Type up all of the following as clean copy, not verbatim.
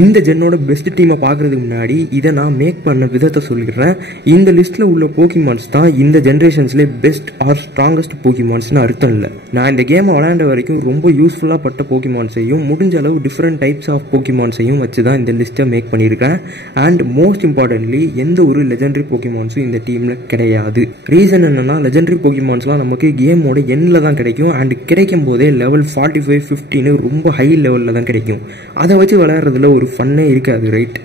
இந்த ஜென்னோட பெஸ்ட் டீமை பார்க்கறதுக்கு முன்னாடி இதை நான் மேக் பண்ண விதத்தை சொல்லிடுறேன். இந்த லிஸ்ட்டில் உள்ள போக்கிமான்ஸ் தான் இந்த ஜென்ரேஷன்ஸ்லேயே பெஸ்ட் ஆர் ஸ்ட்ராங்கஸ்ட் போக்கிமான்ஸ்னு அர்த்தம் இல்லை. நான் இந்த கேமை விளையாண்ட வரைக்கும் ரொம்ப யூஸ்ஃபுல்லாக பட்ட போக்கிமான்ஸையும் முடிஞ்ச அளவு டிஃப்ரெண்ட் டைப்ஸ் ஆஃப் போக்கிமான்ஸையும் வச்சு தான் இந்த லிஸ்ட்டை மேக் பண்ணியிருக்கேன். அண்ட் மோஸ்ட் இம்பார்ட்டன்ட்லி எந்த ஒரு லெஜெண்டரி போக்கிமான்ஸும் இந்த டீமில் கிடையாது. ரீசன் என்னன்னா, லெஜெண்டரி போக்கிமான்ஸ்லாம் நமக்கு கேமோட எண்ணில் தான் கிடைக்கும். அண்ட் கிடைக்கும் போதே லெவல் 45, 50 ரொம்ப ஹை லெவலில் தான் கிடைக்கும். அதை வச்சு விளையாடுறதுல ஒரு ஃபன்னே இருக்காது, ரைட்?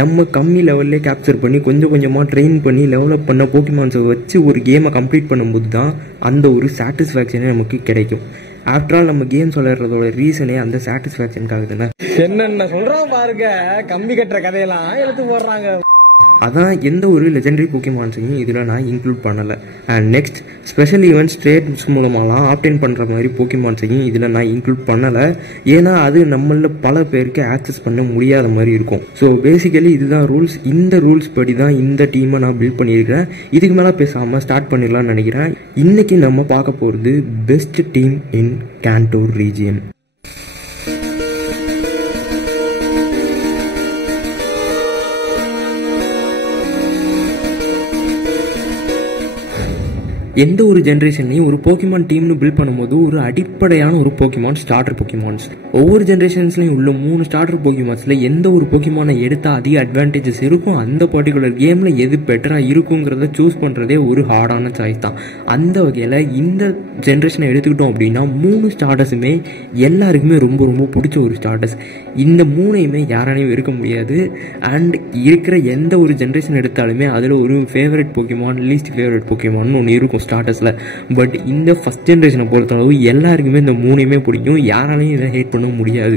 நம்ம கம்மி லெவல்லே கேப்சர் பண்ணி கொஞ்சம் கொஞ்சமாக ட்ரெயின் பண்ணி டெவலப் பண்ண போக்கிமான்ஸை வச்சு ஒரு கேமை கம்ப்ளீட் பண்ணும்போது தான் அந்த ஒரு சாட்டிஸ்ஃபேக்ஷனே நமக்கு கிடைக்கும். ஆஃப்டர் ஆல் நம்ம கேம்ஸ் விளையாடுறதோட ரீசனே அந்த சாட்டிஸ்ஃபேக்ஷனுக்காக தானே. என்னென்ன சொல்கிறோம் பாருங்க, கம்பி கட்டுற கதையெல்லாம் எடுத்து போடுறாங்க. அதான் எந்த ஒரு லெஜெண்டரி போக்கிமான்ஸையும் இதில் நான் இன்க்ளூட் பண்ணலை. And next special events trades மூலமாலாம் ஆப்டைன் பண்ணுற மாதிரி போக்கிமான்ஸையும் இதில் நான் இன்க்ளூட் பண்ணலை. ஏன்னா அது நம்மள பல பேருக்கு ஆக்சஸ் பண்ண முடியாத மாதிரி இருக்கும். ஸோ பேசிக்கலி இதுதான் ரூல்ஸ். இந்த ரூல்ஸ் படி தான் இந்த டீமை நான் பில்ட் பண்ணியிருக்கிறேன். இதுக்கு மேலே பேசாமல் ஸ்டார்ட் பண்ணிடலாம்னு நினைக்கிறேன். இன்றைக்கி நம்ம பார்க்க போகிறது best team in canto region. எந்த ஒரு ஜென்ரேஷன்லையும் ஒரு போக்கிமான் டீம்னு பில்ட் பண்ணும்போது ஒரு அடிப்படையான ஒரு போக்கிமான் ஸ்டார்டர் போக்கிமான்ஸ். ஒவ்வொரு ஜென்ரேஷன்ஸ்லையும் உள்ள 3 ஸ்டார்டர் போக்கிமான்ஸில் எந்த ஒரு போக்கிமானை எடுத்தால் அதிக அட்வான்டேஜஸ் இருக்கும், அந்த பர்டிகுலர் கேமில் எது பெட்டராக இருக்குங்கிறத சூஸ் பண்ணுறதே ஒரு ஹார்டான சாய்ஸ் தான். அந்த வகையில் இந்த ஜென்ரேஷனை எடுத்துக்கிட்டோம் அப்படின்னா 3 ஸ்டார்டர்ஸுமே எல்லாருக்குமே ரொம்ப ரொம்ப பிடிச்ச ஒரு ஸ்டார்டர்ஸ். இந்த 3ஐயுமே யாராலையும் இருக்க முடியாது. அண்ட் இருக்கிற எந்த ஒரு ஜென்ரேஷன் எடுத்தாலுமே அதில் ஒரு favourite Pokemon, least favourite Pokemon ஒன்று இருக்கும் ஸ்டார்டர்ஸில். பட் இந்த ஃபஸ்ட் ஜென்ரேஷனை பொறுத்தளவு எல்லாருக்குமே இந்த 3ஐயுமே பிடிக்கும், யாராலையும் இதை ஹேட் பண்ண முடியாது.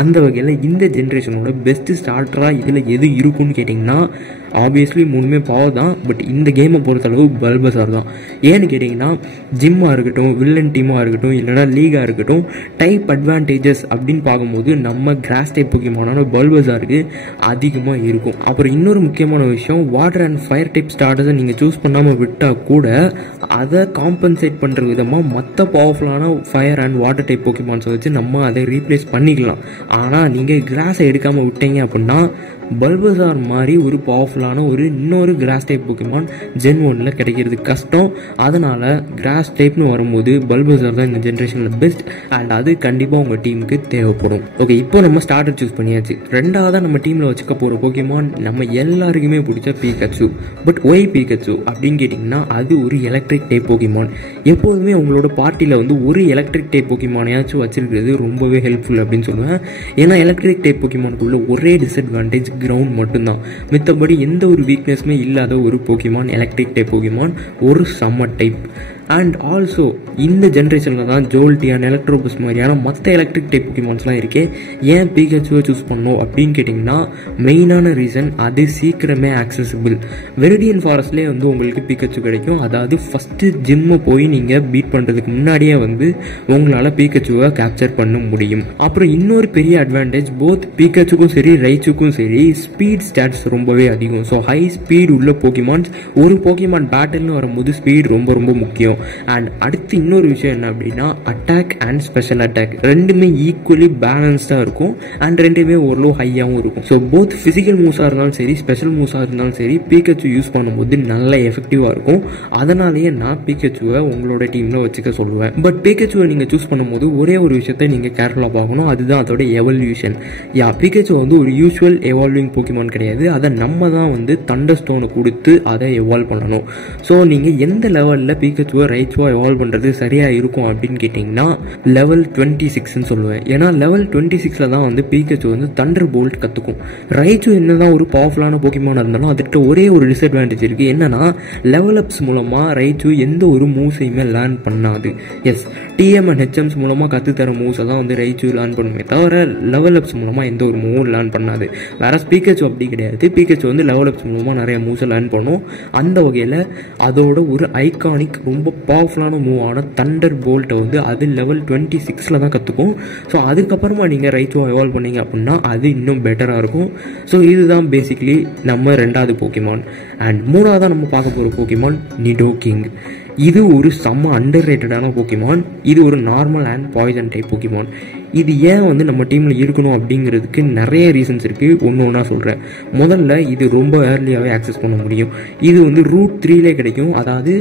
அந்த வகையில் இந்த ஜென்ரேஷனோட பெஸ்ட் ஸ்டார்டராக இதில் எது இருக்குன்னு கேட்டிங்கன்னா ஆப்வியஸ்லி 3மே பவர் தான். பட் இந்த கேமை பொறுத்தளவு பல்பசார் தான். ஏன்னு கேட்டிங்கன்னா ஜிம்மாக இருக்கட்டும், வில்லன் டீமாக இருக்கட்டும், இல்லைனா லீகாக இருக்கட்டும், டைப் அட்வான்டேஜஸ் அப்படின்னு பார்க்கும்போது நம்ம கிராஸ் டைப் போக்கிமானான பல்பசாருக்கு அதிகமாக இருக்கும். அப்புறம் இன்னொரு முக்கியமான விஷயம், வாட்டர் அண்ட் ஃபயர் டைப் ஸ்டார்டர்ஸை நீங்கள் சூஸ் பண்ணாமல் விட்டால் கூட அதை காம்பன்சேட் பண்ணுற விதமாக மற்ற பவர்ஃபுல்லான ஃபயர் அண்ட் வாட்டர் டைப் போக்கிமான்ஸை வச்சு நம்ம அதை ரீப்ளேஸ் பண்ணிக்கலாம். ஆனால் நீங்கள் கிராஸை எடுக்காமல் விட்டீங்க அப்படின்னா பல்பசார் மாதிரி ஒரு பவர்ஃபுல்லான இன்னொரு கிராஸ் டைப் போக்கிமான் ஜென் 1ல் கிடைக்கிறது கஷ்டம். அதனால் கிராஸ் டைப்னு வரும்போது பல்பசார் தான் இந்த ஜென்ரேஷனில் பெஸ்ட். அண்ட் அது கண்டிப்பாக உங்கள் டீமுக்கு தேவைப்படும். ஓகே, இப்போ நம்ம ஸ்டார்டர் சூஸ் பண்ணியாச்சு. ரெண்டாவதாக நம்ம டீமில் வச்சுக்க போகிற போக்கிமான் நம்ம எல்லாருக்குமே பிடிச்ச பீகச்சு. பட் ஒய் பீகச்சு அப்படின்னு கேட்டிங்கன்னா அது ஒரு எலக்ட்ரிக் டைப் போக்கிமான். எப்போதுமே உங்களோட பார்ட்டியில் ஒரு எலக்ட்ரிக் டைப் போக்கிமானையாச்சும் வச்சிருக்கிறது ரொம்பவே ஹெல்ப்ஃபுல் அப்படின்னு சொல்லுவேன். ஏன்னா எலக்ட்ரிக் டைப் போக்கிமானுக்குள்ள ஒரே டிஸ்அட்வான்டேஜ் கிரவுண்ட் மட்டும்தான். மித்தபடி எந்த ஒரு வீக்னஸுமே இல்லாத ஒரு போக்கிமான் எலக்ட்ரிக் டைப் போக்கிமான், ஒரு சம்மர் டைப். அண்ட் ஆல்சோ இந்த ஜென்ரேஷனில் தான் ஜோல்டியான், எலக்ட்ரோபஸ் மாதிரியான மற்ற எலக்ட்ரிக் டைப் போக்கிமான்ஸ்லாம் இருக்கே. ஏன் பீகச்சுவை சூஸ் பண்ணோம் அப்படின்னு கேட்டிங்கன்னா மெயினான ரீசன் அது சீக்கிரமே ஆக்சசிபிள். வெரிடியன் ஃபாரஸ்ட்லேயே உங்களுக்கு பீகச்சு கிடைக்கும். அதாவது ஃபஸ்ட்டு ஜிம்மை போய் நீங்கள் பீட் பண்ணுறதுக்கு முன்னாடியே உங்களால் பீகச்சுவை கேப்சர் பண்ண முடியும். அப்புறம் இன்னொரு பெரிய அட்வான்டேஜ், போத் பீகச்சுக்கும் சரி ரைச்சுக்கும் சரி ஸ்பீட் ஸ்டாட்ஸ் ரொம்பவே அதிகம். ஸோ ஹை ஸ்பீட் உள்ள போக்கிமான்ஸ், ஒரு போக்கிமான் பேட்டில்னு வரும்போது ஸ்பீட் ரொம்ப ரொம்ப முக்கியம். அண்ட் அடுத்து இன்னொரு விஷயம் என்ன அப்படின்னா அட்டாக் அண்ட் ஸ்பெஷல் அட்டாக் ரெண்டுமே ஈக்குவலி பேலன்ஸ்டாக இருக்கும். அண்ட் ரெண்டுமே ஓரளவு ஹையாகவும் இருக்கும். ஸோ போத் ஃபிசிக்கல் மூவ்ஸாக இருந்தாலும் சரி, ஸ்பெஷல் மூவ்ஸாக இருந்தாலும் சரி, பீகச்சு யூஸ் பண்ணும்போது நல்ல எஃபெக்டிவாக இருக்கும். அதனாலேயே நான் பீகச்சுவை உங்களோட டீமில் வச்சுக்க சொல்லுவேன். பட் பீகச்சுவை நீங்கள் சூஸ் பண்ணும்போது ஒரே ஒரு விஷயத்தை நீங்கள் கேர்ஃபுல்லாக பார்க்கணும், அதுதான் அதோட எவல்யூஷன். பீகச்சு ஒரு யூஸ்வல் எவால்விங் போக்கிமான் கிடையாது. அதை நம்ம தான் தண்டர் ஸ்டோனை கொடுத்து அதை எவால்வ் பண்ணணும். ஸோ நீங்கள் எந்த லெவலில் பீகச்சுவை ரைச்சுவா எவால்வ் பண்ணுறது சரியாக இருக்கும் அப்படின்னு கேட்டிங்கன்னா லெவல் 26ன்னு சொல்லுவேன். ஏன்னா லெவல் 26ல் தான் பீகச்சு தண்டர் போல்ட் கற்றுக்கும். ரைச்சு என்ன தான் ஒரு பவர்ஃபுல்லான போக்கிமானாக இருந்தாலும் அதுக்கிட்ட ஒரே ஒரு டிஸ்அட்வான்டேஜ் இருக்குது. என்னன்னா லெவல் அப்ஸ் மூலமாக ரைச்சு எந்த ஒரு மூவ்ஸையுமே லேர்ன் பண்ணாது. எஸ், டிஎம் அண்ட் ஹெச்எம்ஸ் மூலமாக கற்றுத்தர மூவ்ஸை தான் ரைச்சு லேர்ன் பண்ணுமே தவிர லெவல் அப்ஸ் மூலமாக எந்த ஒரு மூவும் லேர்ன் பண்ணாது. வேற பீகச்சு அப்படி கிடையாது. பீகச்சு லெவல் அப்ஸ் மூலமாக நிறைய மூவ்ஸை லேர்ன் பண்ணும். அந்த வகையில் அதோட ஒரு ஐகானிக் ரொம்ப பவர்ஃபுல்லான மூவான தண்டர் போல்ட்டை அது லெவல் 26ல் தான் கற்றுக்கும். ஸோ அதுக்கப்புறமா நீங்கள் ரைச்சுவா எவால்வ் பண்ணீங்க அப்படின்னா அது இன்னும் பெட்டராக இருக்கும். ஸோ இதுதான் பேசிக்கலி நம்ம ரெண்டாவது போக்கிமான். அண்ட் மூணாவதாக நம்ம பார்க்க போகிற போக்கிமான் நிடோகிங். இது ஒரு செம்ம அண்டர் ரேட்டடான போக்கிமான். இது ஒரு normal and poison type Pokemon. இது ஏன் வந்து நம்ம டீமில் இருக்கணும் அப்படிங்கிறதுக்கு நிறைய ரீசன்ஸ் இருக்குது. ஒன்று ஒன்றா சொல்கிறேன். முதல்ல இது ரொம்ப ஏர்லியாகவே ஆக்சஸ் பண்ண முடியும். இது வந்து ரூட் 3லே கிடைக்கும். அதாவது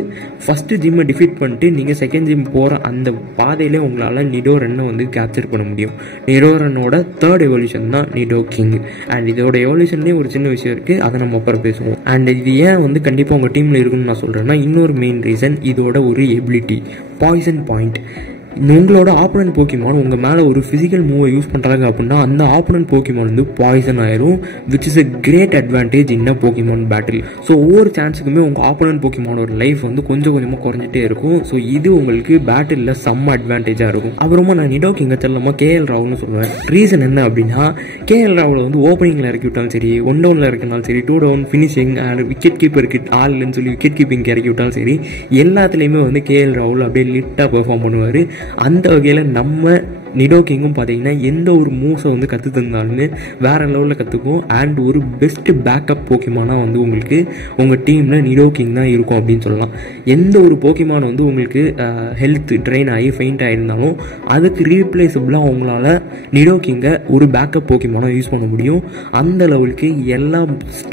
ஃபஸ்ட்டு ஜிம்மை டிஃபீட் பண்ணிட்டு நீங்கள் செகண்ட் ஜிம் போகிற அந்த பாதையிலே உங்களால் நிடோரனை வந்து கேப்சர் பண்ண முடியும். நிடோரனோட தேர்ட் எவல்யூஷன் தான் நிடோ கிங். அண்ட் இதோட எவல்யூஷன்லேயும் ஒரு சின்ன விஷயம் இருக்குது, அதை நம்ம அப்புறம் பேசுவோம். அண்ட் இது ஏன் வந்து கண்டிப்பாக உங்கள் டீமில் இருக்குன்னு நான் சொல்கிறேன்னா, இன்னொரு மெயின் ரீசன் இதோட ஒரு எபிலிட்டி, பாய்சன் பாயிண்ட். உங்களோட ஆப்போனன்ட் போக்கிமான் உங்கள் மேலே ஒரு ஃபிசிக்கல் மூவை யூஸ் பண்ணுறாங்க அப்படின்னா அந்த ஆப்போனன்ட் போக்கிமான் வந்து பாய்சன் ஆயிரும், which is a great advantage in a Pokemon battle. So ஒவ்வொரு சான்ஸுக்குமே உங்கள் ஆப்போனன்ட் போக்கிமானோட லைஃப் வந்து கொஞ்சம் கொஞ்சமாக குறைஞ்சிட்டே இருக்கும். ஸோ இது உங்களுக்கு பேட்டிலில் செம்ம அட்வான்டேஜாக இருக்கும். அப்புறமா நான் நிடோ கிங்க செல்லமாக கேஎல் ராவ்னு சொல்லுவேன். ரீசன் என்ன அப்படின்னா, கேஎல் ராவில் வந்து ஓப்பனிங்கில் இறக்கி விட்டாலும் சரி, 1 டவுனில் இறக்கினாலும் சரி, 2 டவுன் ஃபினிஷிங் அண்ட் விக்கெட் கீப்பருக்கு ஆள் இல்லைன்னு சொல்லி விக்கெட் கீப்பிங் இறக்கி விட்டாலும் சரி, எல்லாத்துலேயுமே வந்து கேஎல் ராவில் அப்படியே லிட்டாக பெர்ஃபார்ம் பண்ணுவார். அந்த வகையில் நம்ம நிடோ கிங்கும் பார்த்தீங்கன்னா எந்த ஒரு மூவ்ஸை வந்து கற்று தந்தாலுமே வேறு லெவலில் கற்றுக்கும். அண்ட் ஒரு பெஸ்ட்டு பேக்கப் போக்கிமானாக வந்து உங்களுக்கு உங்கள் டீமில் நிடோ கிங் தான் இருக்கும் அப்படின்னு சொல்லலாம். எந்த ஒரு போக்கிமான் வந்து உங்களுக்கு ஹெல்த் ட்ரெயின் ஆகி ஃபெயிண்ட் ஆகிருந்தாலும் அதுக்கு ரீப்ளேஸபிளாக அவங்களால நிடோ கிங்கை ஒரு பேக்கப் போக்கிமானாக யூஸ் பண்ண முடியும். அந்த லெவலுக்கு எல்லா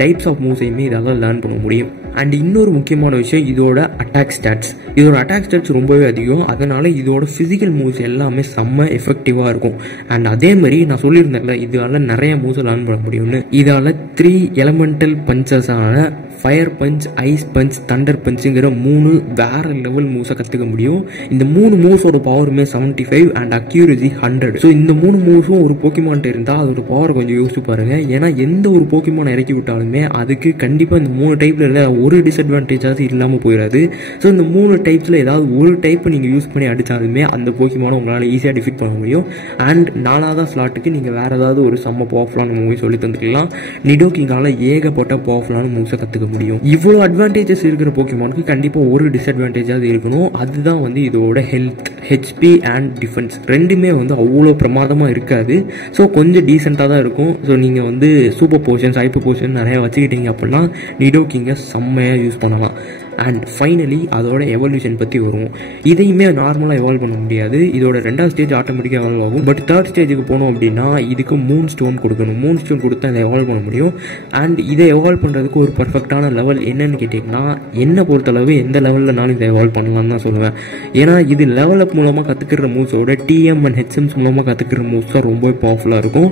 டைப்ஸ் ஆஃப் மூவ்ஸையுமே இதால் லேர்ன் பண்ண முடியும். அண்ட் இன்னொரு முக்கியமான விஷயம், இதோட அட்டாக் ஸ்டாட்ஸ். இதோட அட்டாக் ஸ்டாட்ஸ் ரொம்பவே அதிகம். அதனால் இதோட ஃபிசிக்கல் மூவ்ஸ் எல்லாமே செம்ம எஃபெக்டிவாக இருக்கும். அண்ட் அதே மாதிரி நான் சொல்லியிருந்தேன்ல, இதால் நிறைய மூவ்ஸை லேர்ன் பண்ண முடியும்னு. இதால் 3 எலமெண்டல் பஞ்சஸான fire punch, ice punch, thunder பஞ்சுங்கிற 3 வேறு லெவல் மூவ்ஸை கற்றுக்க முடியும். இந்த 3 மூவ்ஸோட பவருமே 75 அண்ட் அக்யூரசி 100. ஸோ இந்த 3 மூவ்ஸும் ஒரு போக்கிமான்ட்டு இருந்தால் அதோட பவர் கொஞ்சம் யோசிச்சு பாருங்கள். ஏன்னா எந்த ஒரு போக்கிமான் இறக்கி விட்டாலுமே அதுக்கு கண்டிப்பாக இந்த 3 டைப்பில் ஒரு டிஸ்அட்வான்டேஜாவது இல்லாமல் போயிடாது. ஸோ இந்த 3 டைப்ஸில் ஏதாவது ஒரு டைப்பை நீங்கள் யூஸ் பண்ணி அடித்தாலுமே அந்த போக்கிமானை உங்களால் ஈஸியாக டிஃபீட் பண்ண முடியும். அண்ட் 4வது ஸ்லாட்டுக்கு நீங்கள் வேறு ஏதாவது ஒரு செம்ம பவர்ஃபுல்லான மூவி சொல்லி தந்துக்கலாம். நிடோ கிங்கால் ஏகப்பட்ட பவர்ஃபுல்லான மூவ்ஸை கற்றுக்க முடியும். இவ்வளோ அட்வான்டேஜஸ் இருக்கிற போக்கிமானுக்கு கண்டிப்பாக ஒரு டிஸ்அட்வான்டேஜாவது இருக்கணும். அதுதான் வந்து இதோட ஹெல்த், ஹெச்பி அண்ட் டிஃபென்ஸ் ரெண்டுமே வந்து அவ்வளோ பிரமாதமாக இருக்காது. ஸோ கொஞ்சம் டீசெண்டாக தான் இருக்கும். ஸோ நீங்கள் வந்து சூப்பர் போர்ஷன்ஸ், ஹைப்பர் போர்ஷன் நிறையா வச்சுக்கிட்டீங்க அப்படின்னா நிடோ கிங்கை செம்மையாக யூஸ் பண்ணலாம். அண்ட் ஃபைனலி அதோட எவல்யூஷன் பற்றி வருவோம். இதையுமே நார்மலாக எவால்வ் பண்ண முடியாது. இதோட 2வது ஸ்டேஜ் ஆட்டோமேட்டிக்காக எவால்வ் ஆகும். பட் 3rd ஸ்டேஜுக்கு போனோம் அப்படின்னா இதுக்கு 3 ஸ்டோன் கொடுக்கணும். 3 ஸ்டோன் கொடுத்தா இதை எவால்வ் பண்ண முடியும். அண்ட் இதை எவால்வ் பண்ணுறதுக்கு ஒரு பர்ஃபெக்டான லெவல் என்னன்னு கேட்டிங்கன்னா, என்னை பொறுத்தளவு எந்த லெவல்லனாலும் இதை எவால்வ் பண்ணலாம்னு தான் சொல்லுவேன். ஏன்னா இது லெவல் அப் மூலமாக கற்றுக்கிற மூவ்ஸோட டிஎம் அண்ட் ஹெச்எம்ஸ் மூலமாக கற்றுக்கிற மூவ்ஸ் தான் ரொம்பவே பவர்ஃபுல்லாக இருக்கும்.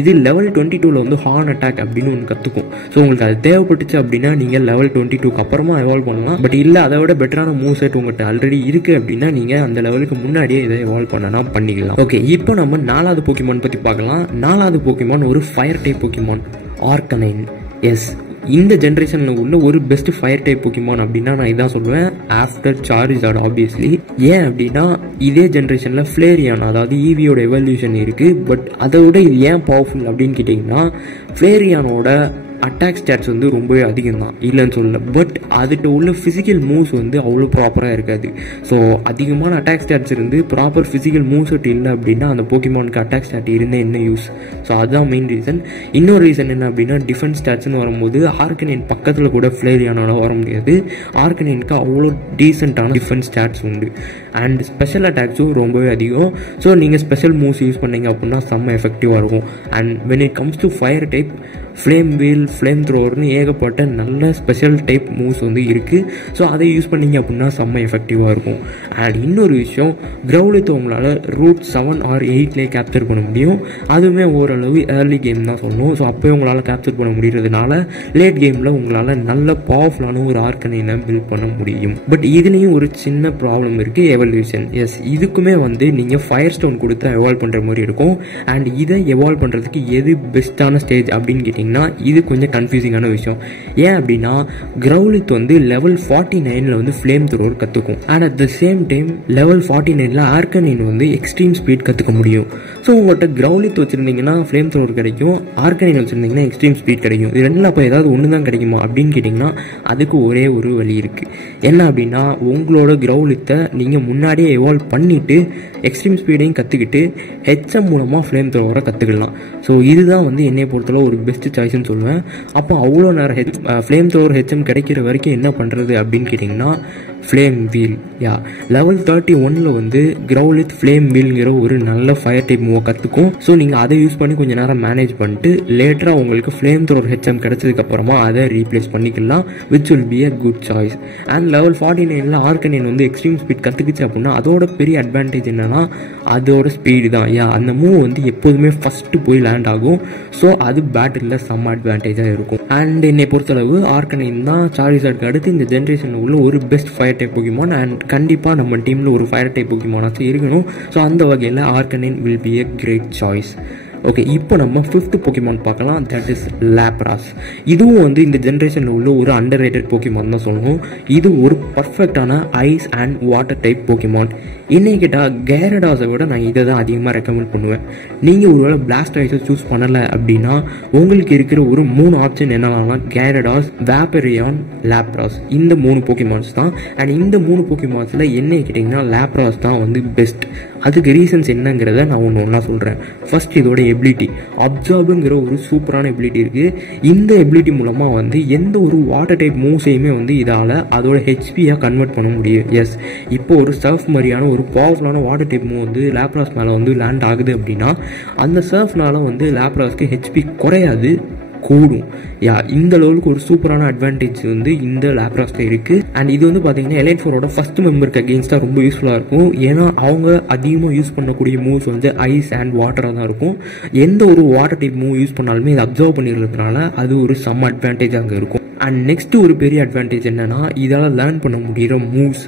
இது லெவல் 22ல் வந்து ஹார்ன் அட்டாக் அப்படின்னு ஒன்று கற்றுக்கும். ஸோ உங்களுக்கு அது தேவைப்பட்டுச்சு அப்படின்னா நீங்கள் லெவல் 22க்கு அப்புறமா எவால்வ் பண்ணலாம். பட் இல்லை அதை விட பெட்டரான மூவ் செட் உங்கள்கிட்ட ஆல்ரெடி இருக்குது அப்படின்னா நீங்கள் அந்த லெவலுக்கு முன்னாடியே இதை எவால்வ் பண்ணனா பண்ணிக்கலாம். ஓகே, இப்போ நம்ம 4வது போக்கிமான் பற்றி பார்க்கலாம். 4வது போக்கிமான் ஒரு ஃபயர் டைப் போக்கிமான், ஆர்கனைன். எஸ், இந்த ஜென்ரேஷனில் உள்ள ஒரு பெஸ்ட் ஃபயர் டைப் போக்கிமான் அப்படின்னா நான் இதான் சொல்லுவேன், ஆஃப்டர் சார்ஜார்ட் ஆப்வியஸ்லி. ஏன் அப்படின்னா இதே ஜென்ரேஷனில் ஃப்ளேரியான், அதாவது ஈவியோட எவல்யூஷன் இருக்குது. பட் அதை விட இது ஏன் பவர்ஃபுல் அப்படின்னு கேட்டிங்கன்னா, ஃப்ளேரியானோட அட்டாக் ஸ்டாட்ஸ் வந்து ரொம்பவே அதிகம் தான், இல்லைன்னு சொல்லல. பட் அதுகிட்ட உள்ள ஃபிசிக்கல் மூவ்ஸ் வந்து அவ்வளோ ப்ராப்பராக இருக்காது. ஸோ அதிகமான அட்டாக் ஸ்டாட்ஸ் இருந்து ப்ராப்பர் ஃபிசிக்கல் மூவ் செட் இல்லை அப்படின்னா அந்த போக்கிமானுக்கு அட்டாக் ஸ்டாட் இருந்தால் என்ன யூஸ்? ஸோ அதுதான் மெயின் ரீசன். இன்னொரு ரீசன் என்ன அப்படின்னா, டிஃபென்ஸ் ஸ்டாட்ஸ்னு வரும்போது ஆர்கனைன் பக்கத்தில் கூட ஃப்ளேரியானால வர முடியாது. ஆர்கனைனுக்கு அவ்வளோ டீசெண்டான டிஃபென்ஸ் ஸ்டாட்ஸ் உண்டு. அண்ட் ஸ்பெஷல் அட்டாக்ஸும் ரொம்பவே அதிகம். ஸோ நீங்கள் ஸ்பெஷல் மூவ்ஸ் யூஸ் பண்ணீங்க அப்படின்னா செம்ம எஃபெக்டிவாக இருக்கும். And when it comes to fire type, flame wheel, flame த்ரோவர்னு ஏகப்பட்ட நல்ல ஸ்பெஷல் டைப் மூவ்ஸ் வந்து இருக்குது. ஸோ அதை யூஸ் பண்ணிங்க அப்படின்னா செம்ம எஃபெக்டிவாக இருக்கும். அண்ட் இன்னொரு விஷயம், கிரவுலித்தை உங்களால் ரூட் 7 ஆர் 8லேயே கேப்சர் பண்ண முடியும். அதுவுமே ஓரளவு ஏர்லி கேம் தான் சொல்லணும். ஸோ அப்போயே உங்களால் கேப்சர் பண்ண முடிகிறதுனால லேட் கேமில் உங்களால் நல்ல பவர்ஃபுல்லான ஒரு ஆர்கனைனை பில்ட் பண்ண முடியும். பட் இதுலேயும் ஒரு சின்ன ப்ராப்ளம் இருக்குது, எவல்யூஷன். எஸ், இதுக்குமே வந்து நீங்கள் ஃபயர் ஸ்டோன் கொடுத்து எவால்வ் பண்ணுற மாதிரி இருக்கும். அண்ட் இதை எவால்வ் பண்ணுறதுக்கு எது பெஸ்ட்டான ஸ்டேஜ் அப்படின்னு கேட்டிங்கன்னா இது கொஞ்சம் கன்ஃபியூசிங்கான விஷயம். ஏன் அப்படின்னா கிரவுலித் வந்து லெவல் 49ல் வந்து ஃப்ளேம் த்ரோவர் கற்றுக்கும். And at the same time level 49ல் ஆர்கனைன் வந்து எக்ஸ்ட்ரீம் ஸ்பீட் கற்றுக்க முடியும். ஸோ உங்கள்கிட்ட கிரவுலித் வச்சுருந்தீங்கன்னா ஃப்ளேம் த்ரோவர் கிடைக்கும், ஆர்கனைன் வச்சுருந்தீங்கன்னா எக்ஸ்ட்ரீம் ஸ்பீட் கிடைக்கும். இது ரெண்டில் அப்போ ஏதாவது ஒன்று தான் கிடைக்குமா அப்படின்னு கேட்டிங்கன்னா அதுக்கு ஒரே ஒரு வழி இருக்குது. என்ன அப்படின்னா, உங்களோட கிரவுலித்தை நீங்கள் முன்னாடியே எவால்வ் பண்ணிவிட்டு எக்ஸ்ட்ரீம் ஸ்பீடையும் கற்றுக்கிட்டு ஹெச்எம் மூலமாக ஃப்ளேம் த்ரோவரை கற்றுக்கலாம். ஸோ இதுதான் வந்து என்னை பொறுத்தளவு ஒரு பெஸ்ட் சாய்ஸ்ன்னு சொல்லுவேன். அப்போ அவ்வளோ நேரம் ஃப்ளேம் த்ரோவர் ஹெச்எம் கிடைக்கிற வரைக்கும் என்ன பண்ணுறது அப்படின்னு கேட்டிங்கன்னா, ஃப்ளேம் வீல். யா, லெவல் 31 வந்து கிரவுலித் ஃப்ளேம் வீல்ங்கிற ஒரு நல்ல ஃபயர் டைப் மூவை கற்றுக்கும். ஸோ நீங்கள் அதை யூஸ் பண்ணி கொஞ்சம் நேரம் மேனேஜ் பண்ணிட்டு லேட்டராக உங்களுக்கு ஃப்ளேம் த்ரோர் ஹெச்எம் கிடைச்சதுக்கப்புறமா அதை ரீப்ளேஸ் பண்ணிக்கலாம், which will be a good choice. And level 49 ஆர்கனைன் வந்து எக்ஸ்ட்ரீம் ஸ்பீட் கற்றுக்குச்சு அப்படின்னா அதோட பெரிய அட்வான்டேஜ் என்னன்னா அதோட ஸ்பீடு தான். யா, அந்த மூவ் வந்து எப்போதுமே ஃபஸ்ட்டு போய் லேண்ட் ஆகும். ஸோ அது பேட்டிலில் செம்ம அட்வான்டேஜாக இருக்கும். அண்ட் என்னை பொறுத்தளவு ஆர்கனைன் தான் சாரிசார்ட்க்கு அடுத்து இந்த ஜென்ரேஷனில் உள்ள ஒரு best fire type Pokemon. And கண்டிப்பாக நம்ம டீமில் ஒரு ஃபயர் டைப் போக்கிமானாச்சும் இருக்கணும். ஸோ அந்த வகையில் Arcanine will be a great choice. Okay, இப்போ நம்ம 5th போக்கிமான் பார்க்கலாம். That is Lapras. இதுவும் வந்து இந்த ஜென்ரேஷனில் உள்ள ஒரு அண்டர் ரேட்டட் போக்கிமான் தான் சொல்லணும். இது ஒரு பர்ஃபெக்டான ice and water type Pokemon. என்னை கேட்டால் கேரடாஸை விட நான் இதை தான் அதிகமாக ரெக்கமெண்ட் பண்ணுவேன். நீங்கள் ஒருவேளை பிளாஸ்டாய்ஸை சூஸ் பண்ணலை அப்படின்னா உங்களுக்கு இருக்கிற ஒரு 3 ஆப்ஷன் என்னன்னா கேரடாஸ், வேப்பரியான், லேப்ராஸ். இந்த 3 போக்கிமான்ஸ் தான். அண்ட் இந்த 3 போக்கிமான்ஸில் என்ன கேட்டிங்கன்னா லேப்ராஸ் தான் வந்து பெஸ்ட். அதுக்கு ரீசன்ஸ் என்னங்கிறத நான் ஒன்றா சொல்கிறேன். ஃபர்ஸ்ட், இதோட எபிலிட்டி. அப்சார்புங்கிற ஒரு சூப்பரான எபிலிட்டி இருக்குது. இந்த எபிலிட்டி மூலமாக வந்து எந்த ஒரு வாட்டர் டைப் மூவ்ஸையுமே வந்து இதால் அதோட ஹெச்பியாக கன்வெர்ட் பண்ண முடியும். எஸ், இப்போ ஒரு சர்ஃப் மாதிரியான ஒரு பவர்ஃபுல்லான வாட்டர் டைப் மூவ் வந்து லேப்ராஸ் மேலே வந்து லேண்ட் ஆகுது அப்படின்னா அந்த சர்ஃப்னால வந்து லேப்ராஸ்க்கு ஹெச்பி குறையாது, கூடும். யா, இந்த லெவலுக்கு ஒரு சூப்பரான அட்வான்டேஜ் வந்து இந்த லேப்ராஸ்ல இருக்கு. அண்ட் இது வந்து பார்த்தீங்கன்னா எலைட் 4ஓட ஃபர்ஸ்ட் மெம்பருக்கு அகேன்ஸ்டாக ரொம்ப யூஸ்ஃபுல்லாக இருக்கும். ஏன்னா அவங்க அதிகமாக யூஸ் பண்ணக்கூடிய மூவ்ஸ் வந்து ஐஸ் அண்ட் வாட்டராக தான் இருக்கும். எந்த ஒரு வாட்டர் டைப் மூவ் யூஸ் பண்ணாலுமே இதை அப்சர்வ் பண்ணிடுறதுனால அது ஒரு செம்ம அட்வான்டேஜ் அங்கே இருக்கும். அண்ட் நெக்ஸ்ட் ஒரு பெரிய அட்வான்டேஜ் என்னன்னா இதால் லேர்ன் பண்ண முடிகிற மூவ்ஸ்,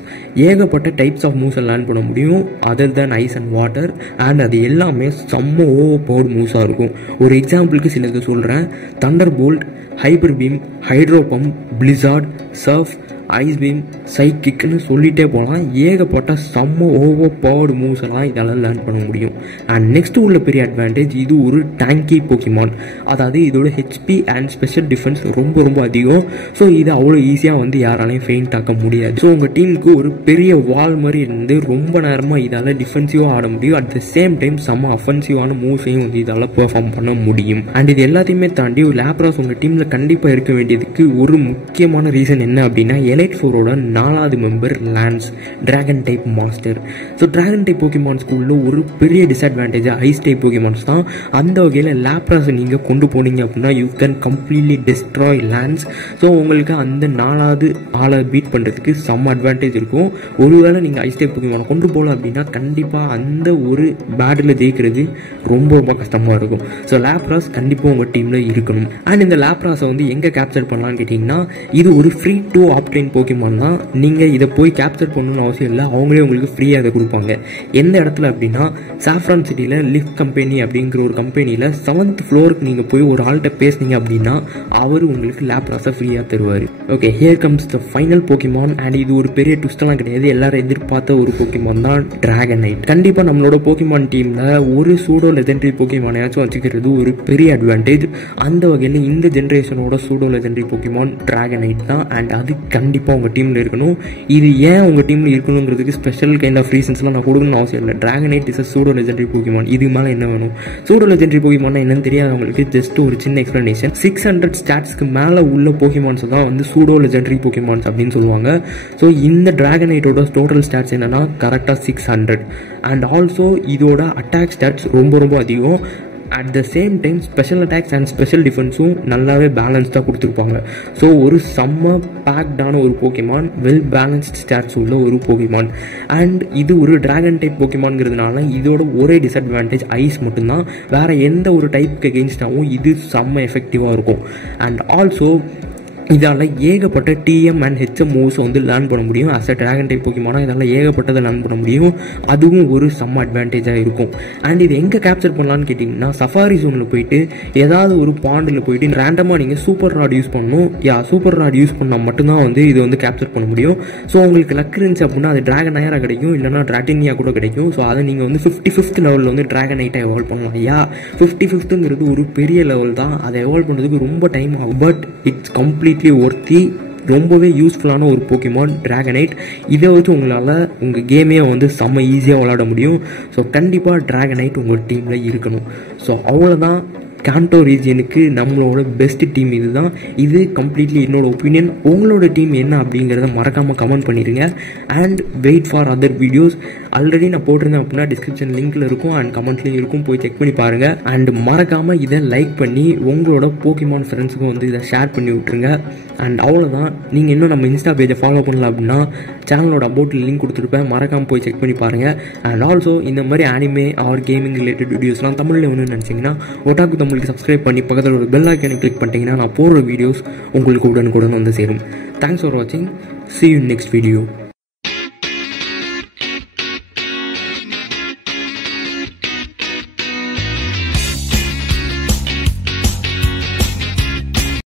ஏகப்பட்ட டைப்ஸ் ஆஃப் மூவ்ஸை லேர்ன் பண்ண முடியும் other than ice and water. And அது எல்லாமே செம்ம ஓவர் பவர்ட் மூவ்ஸாக இருக்கும். ஒரு எக்ஸாம்பிளுக்கு சிலது சொல்கிறேன். Thunder bolt, hyper beam, hydro pump, blizzard, surf, ice beam, சைக்கிக்னு சொல்லிட்டே போகலாம். ஏகப்பட்ட செம்ம ஓவர் பவர்டு மூவ்ஸ் எல்லாம் இதால் லேர்ன் பண்ண முடியும். அண்ட் நெக்ஸ்ட் உள்ள பெரிய அட்வான்டேஜ், இது ஒரு டேங்கி போக்கிமான். அதாவது இதோட ஹெச்பி அண்ட் ஸ்பெஷல் டிஃபென்ஸ் ரொம்ப ரொம்ப அதிகம். ஸோ இது அவ்வளோ ஈஸியாக வந்து யாராலையும் ஃபெயிண்ட் ஆக்க முடியாது. ஸோ உங்கள் டீமுக்கு ஒரு பெரிய வால் மாதிரி இருந்து ரொம்ப நேரமாக இதால் டிஃபென்சிவாக ஆட முடியும். அட் த சேம் டைம் செம்ம அஃபென்சிவான மூவ்ஸையும் வந்து இதால் பெர்ஃபார்ம் பண்ண முடியும். அண்ட் இது எல்லாத்தையுமே தாண்டி லேப்ராஸ் உங்கள் டீமில் கண்டிப்பாக இருக்க வேண்டியதுக்கு ஒரு முக்கியமான ரீசன் என்ன அப்படின்னா எலைட் 4ஓட 4வது member Lance, dragon type master. So dragon type போக்கிமான்ஸ்க்கு உள்ள ஒரு பெரிய டிஸ்அட்வான்டேஜ் ஐஸ் டைப் போக்கிமான்ஸ் தான். அந்த வகையில் லேப்ராஸை நீங்கள் கொண்டு போனீங்க அப்படின்னா you can completely destroy Lance. So உங்களுக்கு அந்த 4வது ஆளை பீட் பண்ணுறதுக்கு செம்ம அட்வான்டேஜ் இருக்கும். ஒருவேளை நீங்கள் ஐஸ் டைப் போக்கிமானை கொண்டு போகல அப்படின்னா கண்டிப்பாக அந்த ஒரு பேட்டில் ஜெயிக்கிறது ரொம்ப ரொம்ப கஷ்டமாக இருக்கும். ஸோ லேப்ராஸ் கண்டிப்பாக உங்கள் டீமில் இருக்கணும். அண்ட் இந்த லேப்ராஸை வந்து எங்கே கேப்சர் பண்ணலான்னு கேட்டிங்கன்னா இது ஒரு ஃப்ரீ டு ஆப்டைன் போக்கிமான் தான். நீங்கள் இதை போய் கேப்சர் பண்ணணும்னு அவசியம் இல்லை, அவங்களே உங்களுக்கு ஃப்ரீயாக அதை கொடுப்பாங்க. எந்த இடத்துல அப்படின்னா சாஃப்ரான் சிட்டியில் லிஃப்ட் கம்பெனி அப்படிங்கிற ஒரு கம்பெனியில் 7th ஃப்ளோருக்கு நீங்கள் போய் ஒரு ஆள்கிட்ட பேசுனீங்க அப்படின்னா அவர் உங்களுக்கு லேப்ராஸை ஃப்ரீயாக தருவார். Okay, here comes the final Pokemon. And இது ஒரு பெரிய ட்விஸ்டெல்லாம் கிடையாது, எல்லாரும் எதிர்பார்த்த ஒரு போக்கிமான் தான் டிராகனைட். கண்டிப்பாக நம்மளோட போக்கிமான் டீமில் ஒரு சூடோ லெஜெண்டரி போக்கிமானையாச்சும் வச்சுக்கிறது ஒரு பெரிய அட்வான்டேஜ். அந்த வகையில் இந்த ஜென்ரேஷனோட சூடோ லெஜெண்டரி போக்கிமான் டிராகனைட் தான். அண்ட் அது கண்டிப்பாக உங்கள் டீமில் இருக்கணும். இது ஏன் உங்கள் டீமில் இருக்கணுங்கிறதுக்கு ஸ்பெஷல் கைண்ட் ஆஃப் ரீசன்ஸ்லாம் நான் கொடுக்கணும்னு அவசியம் இல்லை. Dragonite is a pseudo legendary Pokemon. இது மேலே என்ன வேணும்? சூடோ லெஜெண்டரி போக்கிமான் என்னன்னு தெரியாதவங்களுக்கு ஜஸ்ட் ஒரு சின்ன எக்ஸ்பிளனேஷன். 600 ஸ்டாட்ஸ்க்கு மேலே உள்ள போக்கிமான்ஸ் தான் வந்து சூடோ லெஜெண்டரி போக்கிமான்ஸ் அப்படின்னு சொல்லுவாங்க. ஸோ இந்த டிராகனைட்டோட டோட்டல் ஸ்டாட்ஸ் என்னன்னா கரெக்டாக 600. அண்ட் ஆல்சோ இதோட அட்டாக் ஸ்டாட்ஸ் ரொம்ப ரொம்ப அதிகம். At the same time special attacks and special டிஃபென்ஸும் நல்லாவே பேலன்ஸ்டாக கொடுத்துருப்பாங்க. ஸோ ஒரு செம்ம பேக்டான ஒரு போக்கிமான், வெல் பேலன்ஸ்ட் ஸ்டாட்ஸ் உள்ள ஒரு போக்கிமான். அண்ட் இது ஒரு டிராகன் டைப் போக்கிமான்ங்கிறதுனால இதோட ஒரே டிஸ்அட்வான்டேஜ் ஐஸ் மட்டும்தான். வேறு எந்த ஒரு டைப்புக்கு அகெயின்ஸ்டாகவும் இது செம்ம எஃபெக்டிவாக இருக்கும். அண்ட் ஆல்சோ இதால் ஏகப்பட்ட டிஎம் அண்ட் ஹெச்எம் மூவ்ஸ் வந்து லேர்ன் பண்ண முடியும். அஸ் அ டிராகன் டைப் போக்கிமானா இதால் ஏகப்பட்டதை லேர்ன் பண்ண முடியும். அதுவும் ஒரு செம்ம அட்வான்டேஜாக இருக்கும். அண்ட் இது எங்கே கேப்சர் பண்ணலான்னு கேட்டிங்கன்னா சஃபாரி ஜோனில் போயிட்டு ஏதாவது ஒரு பாண்டில் போயிட்டு ரேண்டமாக நீங்கள் சூப்பர் ராட் யூஸ் பண்ணணும். சூப்பர் ராட் யூஸ் பண்ணால் மட்டும்தான் வந்து இது வந்து கேப்சர் பண்ண முடியும். ஸோ உங்களுக்கு லக் இருந்துச்சு அப்படின்னா அது டிராகன் ஐயராக கிடைக்கும், இல்லைனா டிராட்டினியா கூட கிடைக்கும். ஸோ அதை நீங்கள் வந்து 55th லெவலில் வந்து டிராகன் ஐட்டை எவால்வ் பண்ணலாம். 55th ஒரு பெரிய லெவல் தான். அதை எவால்வ் பண்ணுறதுக்கு ரொம்ப டைம் ஆகும். பட் இட்ஸ் கம்ப்ளீட்லி ஒர்த்தி, ரொம்பவே யூஸ்ஃபுல்லான ஒரு போக்கிமான் டிராகனைட். இதை வச்சு உங்களால் உங்கள் கேமே வந்து செம்ம ஈஸியாக விளையாட முடியும். ஸோ கண்டிப்பாக டிராகனைட் உங்கள் டீமில் இருக்கணும். ஸோ அவ்வளோதான் கேண்டோ ரீஜியனுக்கு நம்மளோட பெஸ்ட் டீம் இதுதான். இது கம்ப்ளீட்லி என்னோட ஒப்பீனியன். உங்களோட டீம் என்ன அப்படிங்கிறத மறக்காமல் கமெண்ட் பண்ணிடுங்க. And wait for other videos. Already நான் போட்டிருந்தேன் அப்படின்னா டிஸ்கிரிப்ஷன் லிங்க்ல இருக்கும் அண்ட் கமெண்ட்லேயும் இருக்கும், போய் செக் பண்ணி பாருங்க. அண்ட் மறக்காமல் இதை லைக் பண்ணி உங்களோட போக்கிமான் ஃப்ரெண்ட்ஸுக்கும் வந்து இதை ஷேர் பண்ணி விட்டுருங்க. அண்ட் அவ்வளோதான். நீங்கள் இன்னும் நம்ம இன்ஸ்டா பேஜை ஃபாலோ பண்ணல அப்படின்னா சேனலோட அபவுட்டில் லிங்க் கொடுத்துருப்பேன், மறக்காமல் போய் செக் பண்ணி பாருங்கள். அண்ட் ஆல்சோ இந்த மாதிரி அனிமே ஆர் கேமிங் ரிலேட்டட் வீடியோஸ்லாம் தமிழில் ஒன்று நினச்சிங்கன்னா ஒட்டாக்கு தமிழுக்கு சப்ஸ்கிரைப் பண்ணி பக்கத்தில் ஒரு பெல் ஐக்கானை கிளிக் பண்ணிட்டீங்கன்னா நான் போடுற வீடியோஸ் உங்களுக்கு உடனுக்குடன் வந்து சேரும். தேங்க்ஸ் ஃபார் வாட்சிங். See you next video.